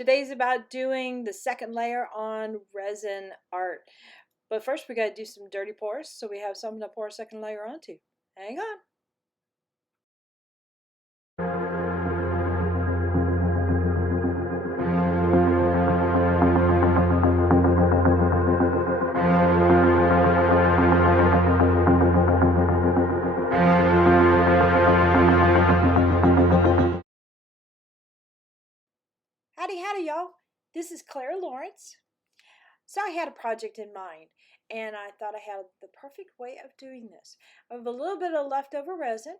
Today's about doing the second layer on resin art. But first we got to do some dirty pours, so we have something to pour a second layer onto. Hang on. Howdy, y'all. This is Clara Lawrence. So I had a project in mind, and I thought I had the perfect way of doing this. I have a little bit of leftover resin,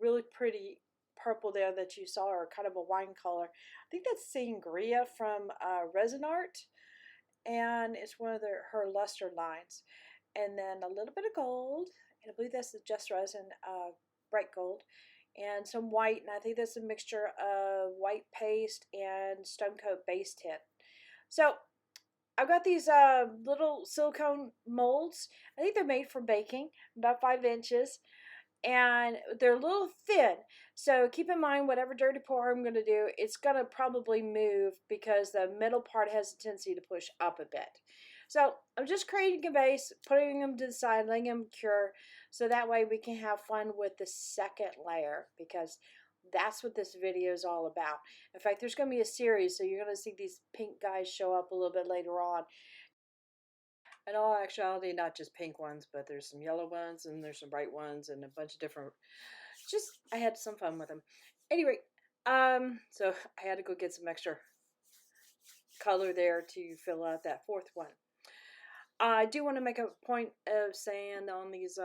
really pretty purple there that you saw, or kind of a wine color. I think that's sangria from Resin Art, and it's one of her luster lines. And then a little bit of gold, and I believe that's the Just Resin bright gold, and some white, and I think that's a mixture of white paste and Stone Coat base tint. So I've got these little silicone molds. I think they're made for baking, about 5 inches, and they're a little thin. So keep in mind, whatever dirty pour I'm going to do, it's going to probably move because the middle part has a tendency to push up a bit. So I'm just creating a base, putting them to the side, letting them cure, so that way we can have fun with the second layer, because that's what this video is all about. In fact, there's going to be a series, so you're going to see these pink guys show up a little bit later on. In all actuality, not just pink ones, but there's some yellow ones, and there's some bright ones, and a bunch of different. I had some fun with them. Anyway, so I had to go get some extra color there to fill out that fourth one. I do want to make a point of saying on these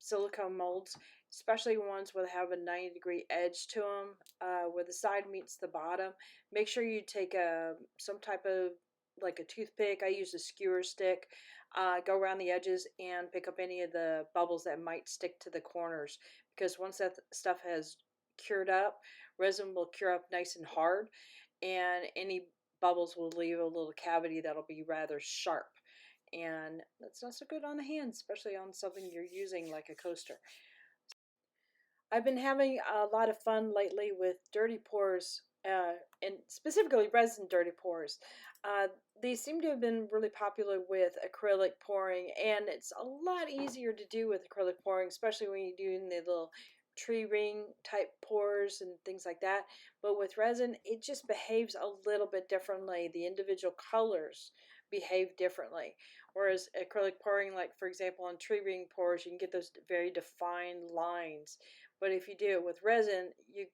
silicone molds, especially ones that have a 90-degree edge to them, where the side meets the bottom, make sure you take some type of, like a toothpick. I use a skewer stick, go around the edges and pick up any of the bubbles that might stick to the corners, because once that stuff has cured up, resin will cure up nice and hard, and any bubbles will leave a little cavity that'll be rather sharp. And that's not so good on the hands, especially on something you're using like a coaster. I've been having a lot of fun lately with dirty pours, and specifically resin dirty pours. These seem to have been really popular with acrylic pouring, and it's a lot easier to do with acrylic pouring, especially when you're doing the little tree ring type pours and things like that. But with resin, it just behaves a little bit differently. The individual colors behave differently. Whereas acrylic pouring, like for example on tree ring pours, you can get those very defined lines. But if you do it with resin, you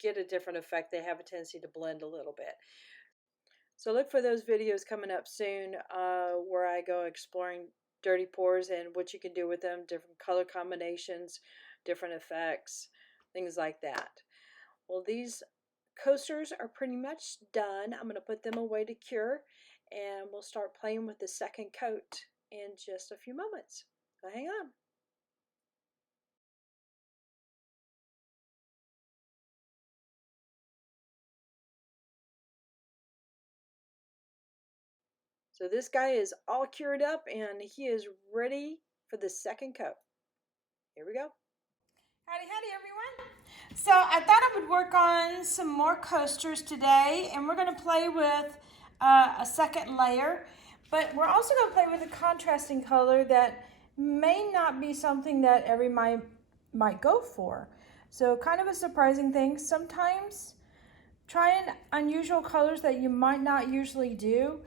get a different effect. They have a tendency to blend a little bit. So look for those videos coming up soon, where I go exploring dirty pours and what you can do with them, different color combinations, different effects, things like that. Well, these coasters are pretty much done. I'm going to put them away to cure, and we'll start playing with the second coat in just a few moments. So hang on. So this guy is all cured up, and he is ready for the second coat. Here we go. Howdy, everyone. So I thought I would work on some more coasters today, and we're going to play with a second layer, but we're also going to play with a contrasting color that may not be something that everybody might go for. So kind of a surprising thing. Sometimes trying unusual colors that you might not usually do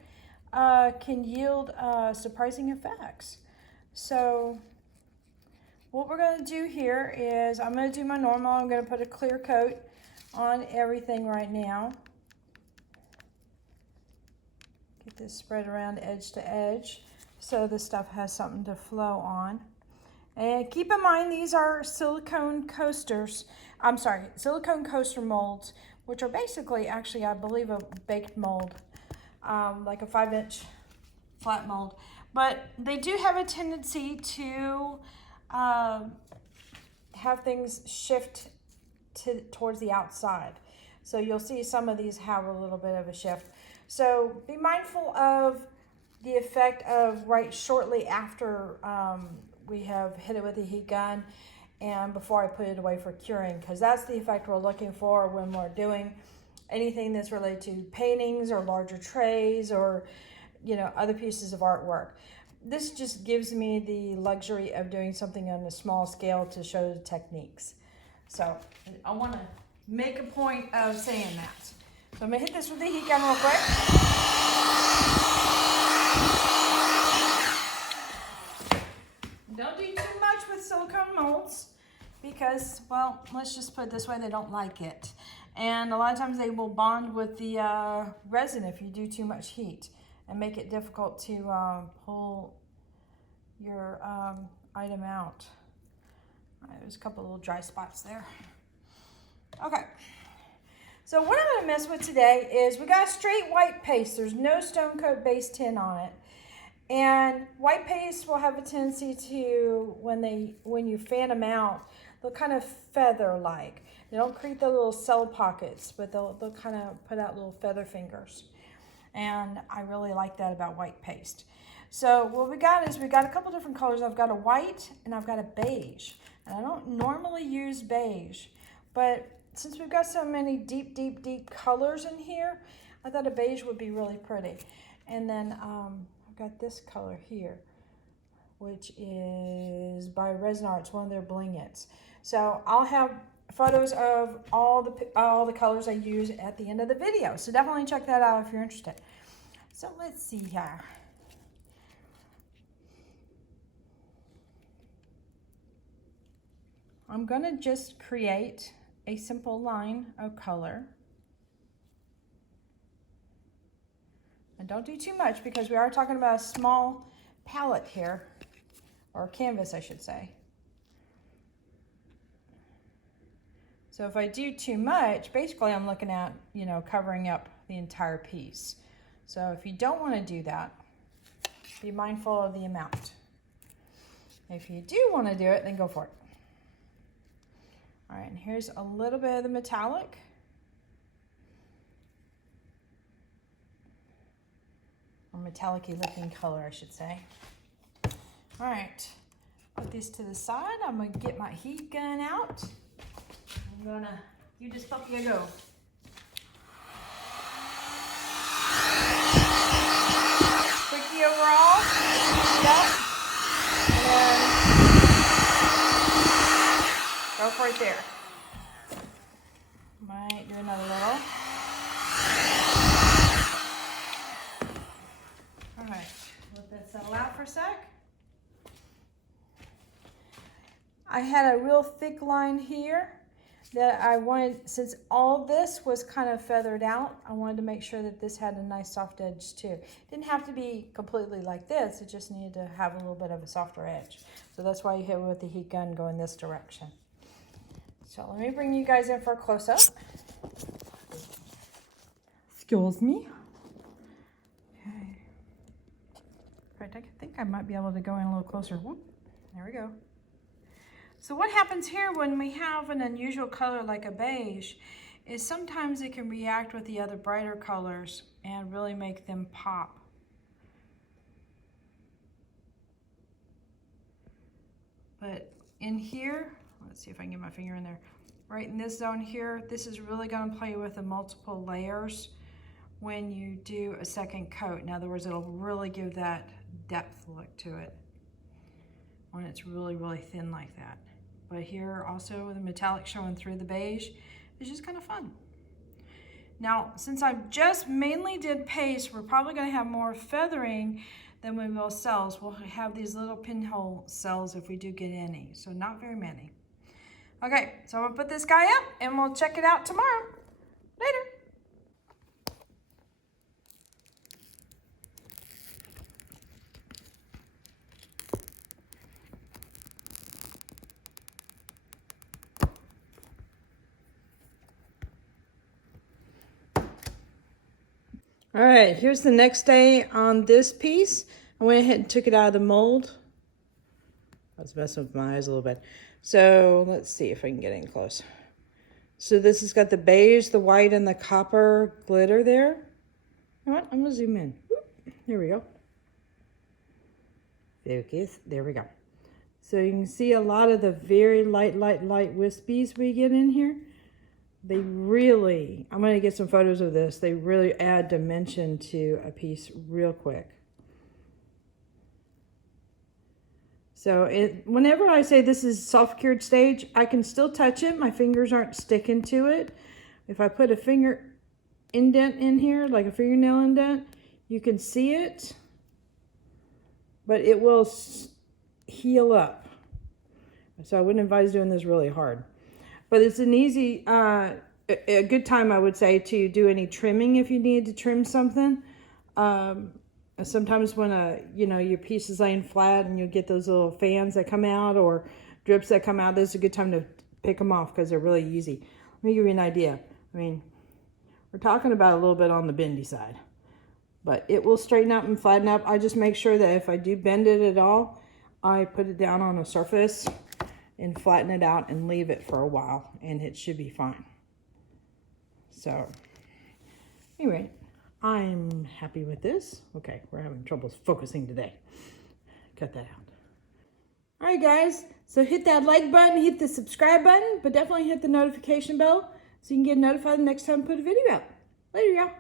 can yield surprising effects. So what we're going to do here is I'm going to do my normal. I'm going to put a clear coat on everything right now. Get this spread around edge to edge so the stuff has something to flow on. And keep in mind, these are silicone coasters. I'm sorry, silicone coaster molds, which are basically, actually, I believe, a baked mold, like a 5-inch flat mold. But they do have a tendency to have things shift towards the outside. So you'll see some of these have a little bit of a shift. So be mindful of the effect of right shortly after we have hit it with the heat gun and before I put it away for curing, because that's the effect we're looking for when we're doing anything that's related to paintings or larger trays or, you know, other pieces of artwork. This just gives me the luxury of doing something on a small scale to show the techniques. So I want to make a point of saying that. So I'm going to hit this with the heat gun real quick. Don't do too much with silicone molds because, well, let's just put it this way, they don't like it. And a lot of times they will bond with the resin if you do too much heat and make it difficult to pull your item out. All right, there's a couple little dry spots there. Okay, so what I'm gonna mess with today is we got a straight white paste. There's no stone coat base tin on it. And white paste will have a tendency to, when you fan them out, they'll kind of feather-like. They don't create the little cell pockets, but they'll kind of put out little feather fingers. And I really like that about white paste. So what we got is we got a couple different colors. I've got a white and I've got a beige. And I don't normally use beige, but since we've got so many deep, deep, deep colors in here, I thought a beige would be really pretty. And then I've got this color here, which is by Resin. It's one of their bling-its. So I'll have photos of all the colors I use at the end of the video. So definitely check that out if you're interested. So let's see here. I'm gonna just create a simple line of color. And don't do too much because we are talking about a small palette here, or canvas, I should say. So if I do too much, basically I'm looking at, you know, covering up the entire piece. So if you don't want to do that, be mindful of the amount. If you do want to do it, then go for it. All right, and here's a little bit of the metallic. Or metallic-y looking color, I should say. All right, put these to the side. I'm gonna get my heat gun out. I'm gonna, you just puppy a go. Quickie overall. Yep. And go for it there. Might do another little. All right, let that settle out for a sec. I had a real thick line here that I wanted, since all this was kind of feathered out, I wanted to make sure that this had a nice soft edge too. It didn't have to be completely like this, it just needed to have a little bit of a softer edge. So that's why you hit with the heat gun going this direction. So let me bring you guys in for a close-up. Excuse me. Okay. Right, I think I might be able to go in a little closer. Whoop. There we go. So what happens here when we have an unusual color like a beige is sometimes it can react with the other brighter colors and really make them pop. But in here, let's see if I can get my finger in there. Right in this zone here, this is really going to play with the multiple layers when you do a second coat. In other words, it'll really give that depth look to it when it's really, really thin like that. But here also with the metallic showing through the beige, it's just kind of fun. Now, since I just mainly did paste, we're probably going to have more feathering than we will cells. We'll have these little pinhole cells if we do get any, so not very many. Okay, so I'm going to put this guy up and we'll check it out tomorrow. Later. All right, here's the next day on this piece. I went ahead and took it out of the mold. I was messing with my eyes a little bit. So let's see if I can get in close. So this has got the beige, the white, and the copper glitter there. You know what? I'm gonna zoom in. Whoop. Here we go. Focus. There we go. So you can see a lot of the very light wispies we get in here. They really, I'm going to get some photos of this, they really add dimension to a piece real quick. So whenever I say this is soft cured stage, I can still touch it. My fingers aren't sticking to it. If I put a finger indent in here, like a fingernail indent, you can see it, but it will heal up. So I wouldn't advise doing this really hard. But it's an easy, a good time, I would say, to do any trimming if you need to trim something. Sometimes when your piece is laying flat and you'll get those little fans that come out or drips that come out, this is a good time to pick them off because they're really easy. Let me give you an idea. I mean, we're talking about a little bit on the bendy side, but it will straighten up and flatten up. I just make sure that if I do bend it at all, I put it down on a surface and flatten it out and leave it for a while, and it should be fine. So anyway, I'm happy with this. Okay, we're having trouble focusing today. Cut that out. All right, guys, so hit that like button, hit the subscribe button, but definitely hit the notification bell so you can get notified the next time I put a video out. Later, y'all.